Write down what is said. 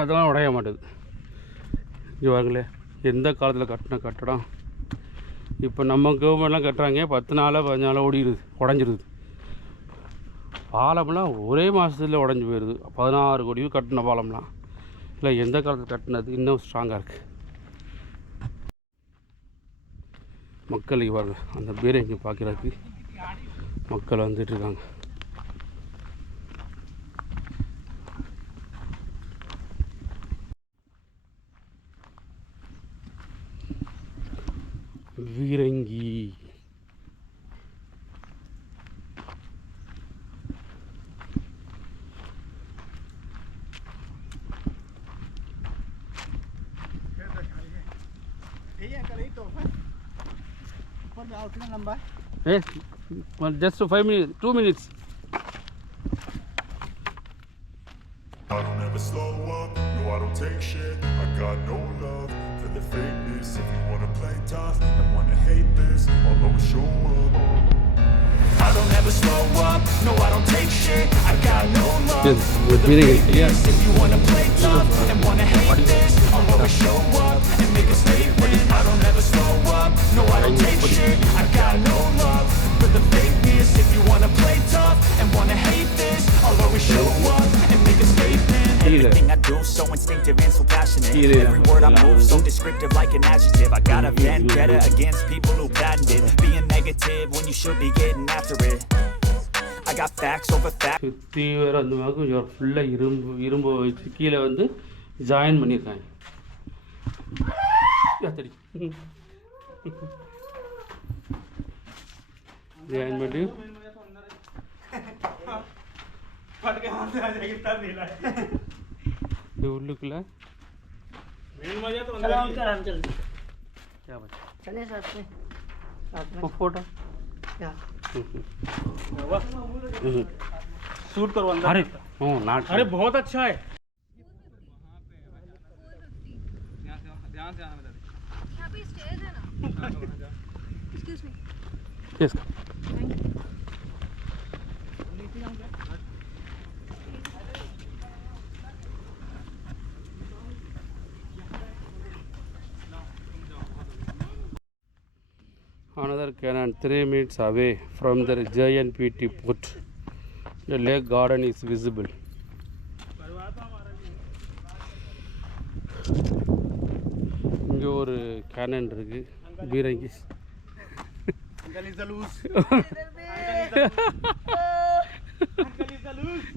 அதெல்லாம் உடைய மாட்டேது. இங்கே வாங்களே, எந்த காலத்தில் கட்டின கட்டடம் இப்போ நம்ம கவர்மெண்ட்லாம் கட்டுறாங்க, 10 நாள் 15 நாள் ஓடிடுது, உடஞ்சிருது. பாலம்லாம் ஒரே மாதத்தில் உடஞ்சி போயிடுது. 16 கோடி கட்டின பாலம்லாம் இல்லை, எந்த காலத்தில் கட்டினது இன்னும் ஸ்ட்ராங்காக இருக்குது. மக்கள் இவாங்க அந்த பேரை இங்கே பார்க்குறதுக்கு மக்கள் வந்துட்டுருக்காங்க. வீரங்கி Hey, well, just 5 minutes, 2 minutes. I don't ever slow up, no I don't take shit. I got no love for the fakeness. If you wanna play tough and wanna hate this, I'll always show up. I don't ever slow up, no I don't take shit. I got no love for the fakeness. If you wanna play tough and wanna hate this, I'll always show up and make a statement. I don't ever slow up, no I don't take shit. I got no love for the fakeness. If you wanna play tough and wanna hate this, I'll always show up and make a statement. Everything I do so instinctive and so passionate. Every word I move so descriptive like an adjective. I got a vendetta against people who patented being negative when you should be getting after it. I got facts over facts. சுற்றி வேறு அந்த மாதிரி கொஞ்சம் ஃபுல்லாக இரும்பு வச்சு கீழே வந்து ஜாயின் பண்ணியிருக்காங்க. சரி ஜாயின் பண்ணி உள்ளுக்குள்ள फोटो शूट करो अंदर. अरे बहुत अच्छा है. ध्यान से आना. यहाँ पे स्टेज है ना. Excuse me. Yes. Another cannon 3 minutes away from the giant PT port. The lake garden is visible. இங்கே ஒரு கேனன் இருக்கு, பீரங்கி. Uncle is the loose. Uncle is the loose.